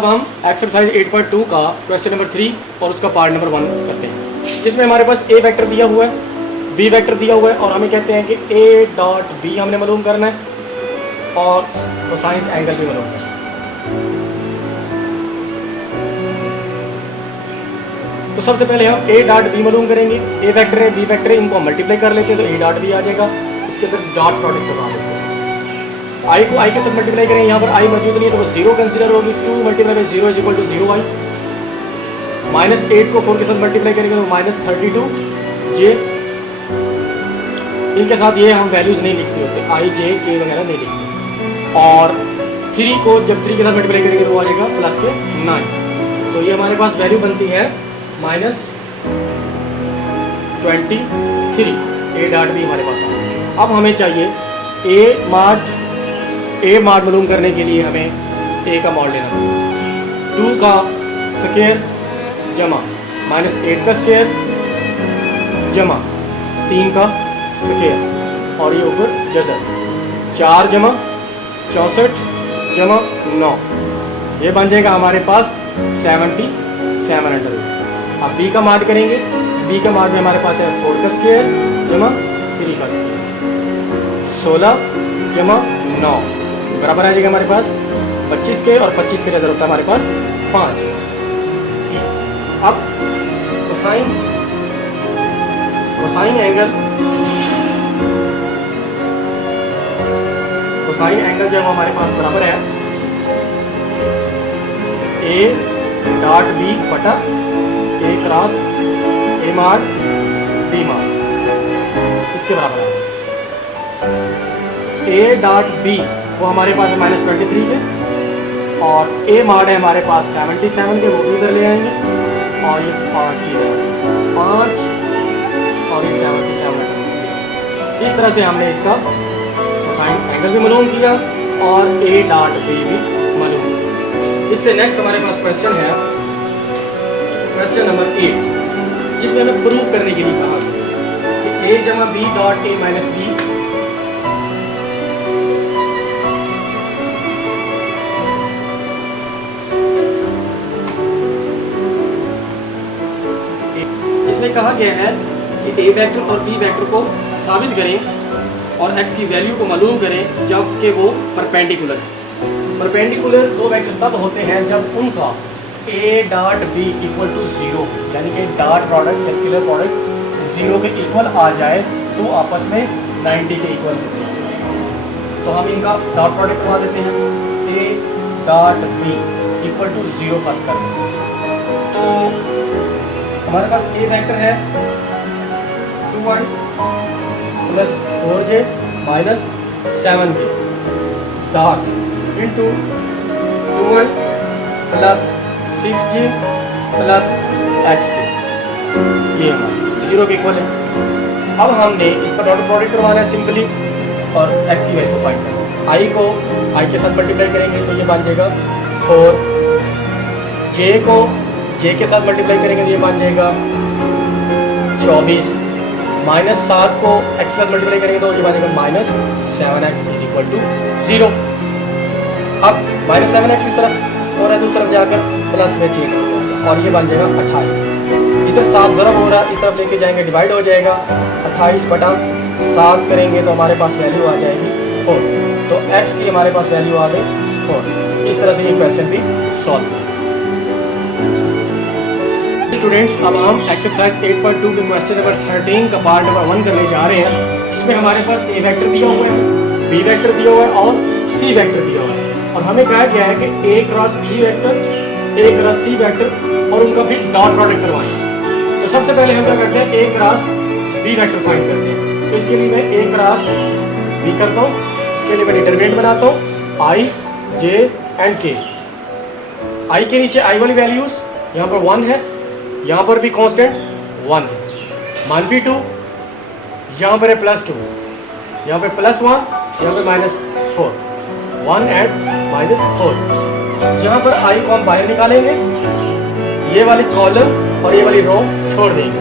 अब हम एक्सरसाइज 8.2 का क्वेश्चन नंबर 3 और उसका पार्ट नंबर 1 करते हैं। इसमें हमारे पास ए वेक्टर दिया हुआ है, बी वेक्टर दिया हुआ है और हमें कहते हैं कि ए डॉट बी हमने मालूम करना है और कोसाइन एंगल भी मालूम करना है। तो सबसे पहले हम ए डॉट बी मालूम करेंगे। ए वेक्टर है, बी वेक्टर है, इनको हम मल्टीप्लाई कर लेते हैं तो ए डॉट बी आ जाएगा। इसके फिर डॉट प्रोडक्ट बना देते हैं। आई को आई के साथ मल्टीप्लाई करेंगे, यहाँ पर आई मौजूद नहीं है तो वो जीरो कंसिडर होगी। 2 multiply by 0 is equal to 0 आई। -8 को 4 के साथ मल्टीप्लाई करेंगे तो -32 जे। इनके साथ ये हम वैल्यूज नहीं लिखते होते, आई जे के वगैरह नहीं लिखते। और 3 को जब 3 के साथ मल्टीप्लाई करेंगे तो वो आ जाएगा प्लस के 9। तो ये हमारे पास वैल्यू बनती है -23। ए डॉट भी हमारे पास आ गया। अब हमें चाहिए ए मार्ट मालूम करने के लिए हमें ए का मॉड लेना है। 2 का स्क्वायर जमा -8 का स्क्वायर जमा 3 का स्क्वायर और ये ऊपर जजर 4 जमा 64 जमा 9, ये बन जाएगा हमारे पास 77 अंडर। अब बी का मार्ट करेंगे। बी का मार्ट में हमारे पास है 4 का स्क्वायर जमा 3 का स्क्वायर 16 जमा 9 बराबर आ जाएगा हमारे पास 25 के, और 25 के नजर होता है हमारे पास 5। अब कोसाइन एंगल जो हमारे पास बराबर है ए डॉट बी बटा a cross a mod b mod, इसके बराबर है। ए डॉट बी वो हमारे पास है -23 के, और ए मार्ट है हमारे पास 77 के, वो भी इधर ले आएंगे और ये 5 की 5 और ये 77। इस तरह से हमने इसका कोसाइन एंगल भी मालूम किया और ए डॉट बी भी मालूम किया। इससे नेक्स्ट हमारे पास क्वेश्चन है क्वेश्चन नंबर 8, जिसमें हमें प्रूव करने के लिए कहा कि ए जमा B dot A minus B इसमें कहा गया है कि ए वेक्टर और बी वेक्टर को साबित करें और एक्स की वैल्यू को मालूम करें जबकि वो परपेंडिकुलर है। परपेंडिकुलर दो वेक्टर तब होते हैं जब उनका A dot B equal to 0, यानी कि डॉट प्रोडक्ट या स्केलर प्रोडक्ट 0 के इक्वल आ जाए तो आपस में 90 के इक्वल होते हैं। तो हम इनका डॉट प्रोडक्ट करवा देते हैं। A dot B equal to 0 first कर देते हैं। तो हमारे पास ए वेक्टर है 2y plus 4j minus 7k dot into 2y plus 6j plus xk, ये हमारा 0 के इक्वल है। अब हमने इसका डॉट प्रोडक्ट करवाना है सिंपली और x की वैल्यू फाइंड करना है। आई को आई के साथ मल्टीप्लाई करेंगे तो ये बन जाएगा 4, j को j के साथ मल्टीप्लाई करेंगे तो ये बन जाएगा 24, -7 को x के साथ मल्टीप्लाई करेंगे तो ये बन जाएगा -7x इज इक्वल टू 0। अब -7x किस तरफ और है दूसरी तरफ जाकर प्लस में चेंज हो जाएगा और ये बन जाएगा 28। इधर 7 ज़रब हो रहा है, इस तरफ लेके जाएंगे डिवाइड हो जाएगा। 28 बटा 7 करेंगे तो हमारे पास वैल्यू आ जाएगी 4। तो x की हमारे पास वैल्यू आ गई 4। इस तरह से ये क्वेश्चन भी सॉल्व है। स्टूडेंट्स, अब हम एक्सरसाइज 8.2 के क्वेश्चन नंबर 13 का पार्ट नंबर 1 करने जा रहे हैं। इसमें हमारे पास ए वेक्टर दिया हुआ है, बी वेक्टर दिया हुआ है और सी वेक्टर दिया हुआ है, और हमें कहा गया है कि ए क्रॉस बी वेक्टर, ए क्रॉस सी वेक्टर और उनका भी डॉट प्रोडक्ट करवाना है। तो सबसे पहले हम क्या करते हैं, ए क्रॉस बी वेक्टर फाइंड करते हैं। तो इसके लिए मैं ए क्रॉस बी करता हूँ। इसके लिए मैं डिटरमिनेंट बनाता हूँ आई जे एंड के। आई के नीचे आई वाली वैल्यूज यहाँ पर 1 है, यहाँ पर भी कांस्टेंट 1 है, -2 यहाँ पर है +2, यहाँ पे +1, यहाँ पे -4, 1 एंड -4। यहाँ पर आई को हम बाहर निकालेंगे, ये वाली कॉलम और ये वाली रो छोड़ देंगे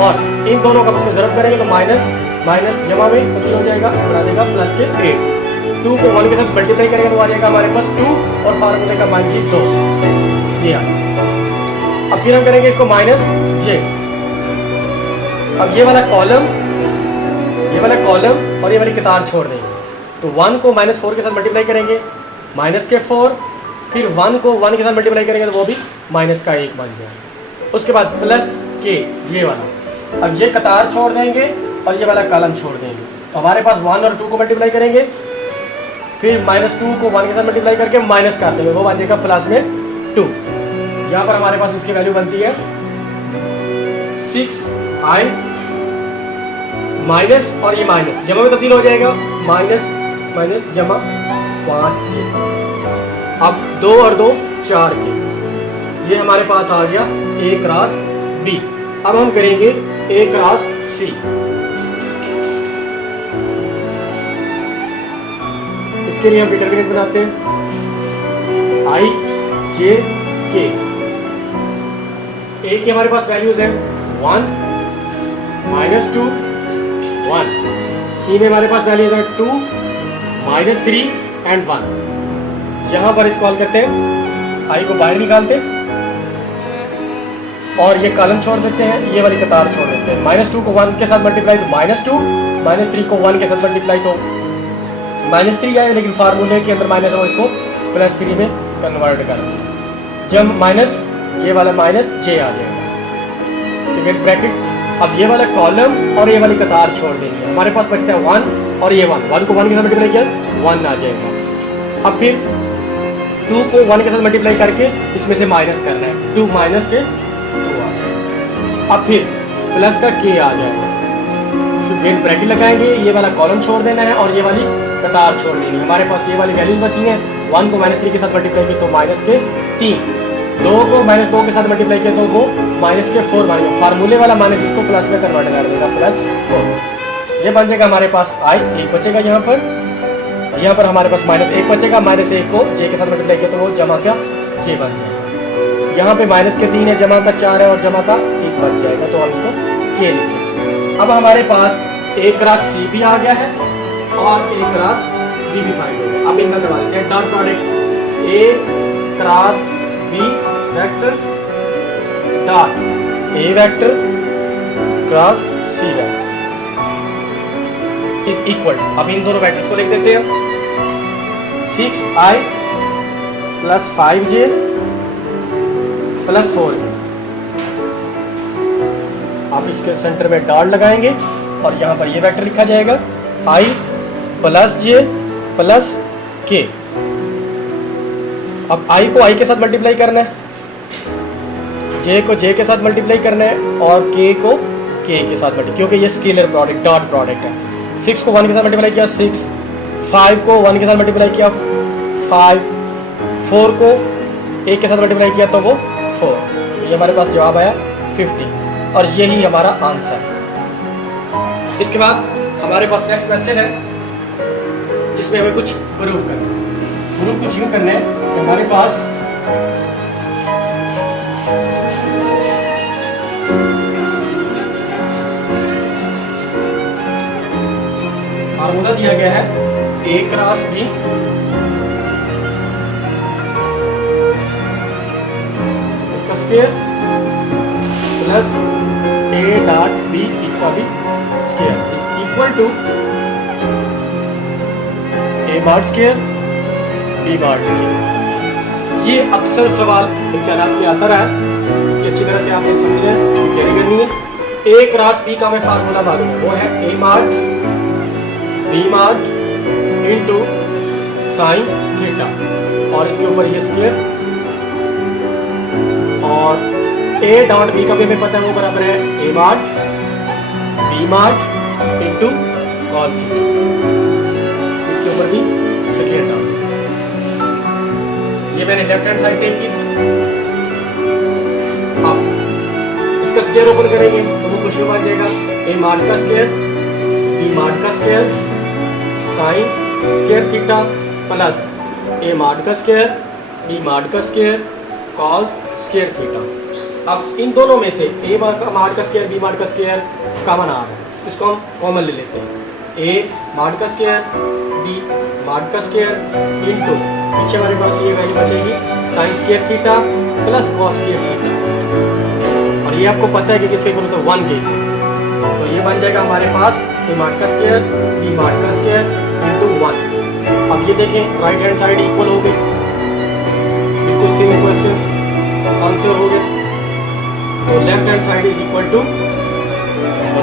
और इन दोनों का आपस में ज़रब करेंगे तो माइनस माइनस जमा में कितना हो जाएगा, बना देगा +8। 2 को 1 के साथ मल्टीप्लाई करेंगे तो आ जाएगा हमारे पास 2 और फार्मूले का मान 2 ये आ। अब फिर हम करेंगे इसको माइनस जे। अब ये वाला कॉलम और ये वाली कतार छोड़ देंगे, तो 1 को -4 के साथ मल्टीप्लाई करेंगे माइनस के 4, फिर 1 को 1 के साथ मल्टीप्लाई करेंगे तो वो भी माइनस का 1 बन जाएगा। उसके बाद प्लस के ये वाला, अब ये कतार छोड़ देंगे और ये वाला कॉलम छोड़ देंगे, तो हमारे पास 1 और 2 को मल्टीप्लाई करेंगे, फिर -2 को 1 के साथ मल्टीप्लाई करके माइनस कर देंगे, वो बन जाएगा प्लस में 2। यहाँ पर हमारे पास इसकी वैल्यू बनती है 6i माइनस और ये माइनस जमा में तब्दील हो जाएगा, माइनस माइनस जमा 5j। अब 2 और 2 4k, ये हमारे पास आ गया a क्रॉस b। अब हम करेंगे a क्रॉस c। इसके लिए हम डिटरमिनेंट बनाते हैं i j k। a की हमारे पास वैल्यूज है 1 -2 1, सी में हमारे पास वैल्यूज है 2 -3 एंड 1। यहाँ पर इस कॉल करते हैं, आई को बाहर निकालते और ये कॉलम छोड़ देते हैं, ये वाली कतार छोड़ देते हैं। -2 को 1 के साथ मल्टीप्लाई तो -2, -3 को 1 के साथ मल्टीप्लाई तो -3 आए, लेकिन फार्मूले के अंदर माइनस है, वो इसको +3 में कन्वर्ट कर दें। जब माइनस ये वाला माइनस जे आ जाएगा ब्रैकेट। अब ये वाला कॉलम और ये वाली कतार छोड़ देंगे, हमारे पास बचता है 1 और ये 1 को 1 के साथ मल्टीप्लाई किया 1 आ जाएगा। अब फिर 2 को 1 के साथ मल्टीप्लाई करके इसमें से माइनस करना है, 2 माइनस के 2 आ जाएगा। अब फिर प्लस का k आ जाएगा, फिर ब्रैकेट लगाएंगे, ये वाला कॉलम छोड़ देना है और ये वाली कतार छोड़ देनी है। हमारे पास ये वाली वैल्यूज बची है, 1 को -3 के साथ मल्टीप्लाई किया तो माइनस के 3, 2 को -2 के साथ मल्टीप्लाई किया तो वो माइनस के 4 बनेगा, फार्मूले वाला माइनस इसको प्लस में कन्वर्ट कर देगा +4। ये बन जाएगा हमारे पास i, 1 बचेगा यहाँ पर हमारे पास -1 बचेगा, -1 को j के साथ मल्टीप्लाई किया तो वो जमा का j बन जाएगा। यहाँ पे माइनस के 3 है, जमा का 4 है और जमा का 1 बन जाएगा, तो हम इसको k लिखेंगे। अब हमारे पास a क्रॉस c भी आ गया है और a क्रॉस b भी फाइंड हो गया। अब इनका करवा देते हैं dot product a cross b vector dot a vector cross c vector is equal. अब इन दोनों वेक्टर्स को लिख देते हैं 6i + 5j + 4j। आप इसके सेंटर में डॉट लगाएंगे और यहाँ पर ये वेक्टर लिखा जाएगा i + j + k। अब i को i के साथ मल्टीप्लाई करना है, j को j के साथ मल्टीप्लाई करना है और k को k के साथ मल्टीप्लाई, क्योंकि ये स्केलर प्रोडक्ट डॉट प्रोडक्ट है। 6 को 1 के साथ मल्टीप्लाई किया 6, 5 को 1 के साथ मल्टीप्लाई किया 5, 4 को 1 के साथ मल्टीप्लाई किया तो वो 4। ये हमारे पास जवाब आया 50 और यही हमारा आंसर है। इसके बाद हमारे पास नेक्स्ट क्वेश्चन है जिसमें हमें कुछ प्रूव करना है। प्रूव कुछ यूँ करना है कि हमारे पास फार्मूला दिया गया है a क्रॉस b इसका square plus a dot b इसका भी square is equal to a bar square b bar square. ये अक्सर सवाल इम्तिहानात में आता रहा है कि अच्छी तरह से आपने समझें, तैयारी करनी है। a क्रॉस b का हमें फार्मूला मालूम है, वो है a mark b mark into sine theta और इसके ऊपर ये स्क्वायर और a डॉट b का भी हमें पता है वो बराबर है a mark b mark into cos theta, इसके ऊपर भी स्क्वायर डाल। ये मैंने लेफ्ट हैंड साइड टेक की। अब इसका स्क्वायर ओपन करेंगे तो वो कुछ बन जाएगा a मार्क का स्क्वायर b मार्क का square sine square theta plus a mark का स्क्वायर b मार्क का स्क्वायर कॉस स्क्वायर थीटा। अब इन दोनों में से a मार्क का स्क्वायर b मार्क का स्क्वायर कॉमन आ रहा है, इसको हम कॉमन ले लेते हैं। ए मॉड का स्क्वायर बी मॉड का स्क्वायर इंटू पीछे हमारे पास ये वैल्यू बचेगी sine square theta plus cos square theta, और ये आपको पता है कि किसके इक्वल होता है 1 के, तो ये बन जाएगा हमारे पास ए मॉड का स्क्वायर बी मॉड का स्क्वायर इंटू 1। अब ये देखें राइट हैंड साइड इक्वल हो गई, बिल्कुल सेम क्वेश्चन आंसर हो गया। तो left hand side is equal to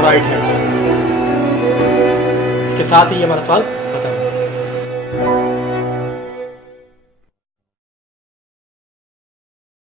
right hand side. इसके साथ ही हमारा सवाल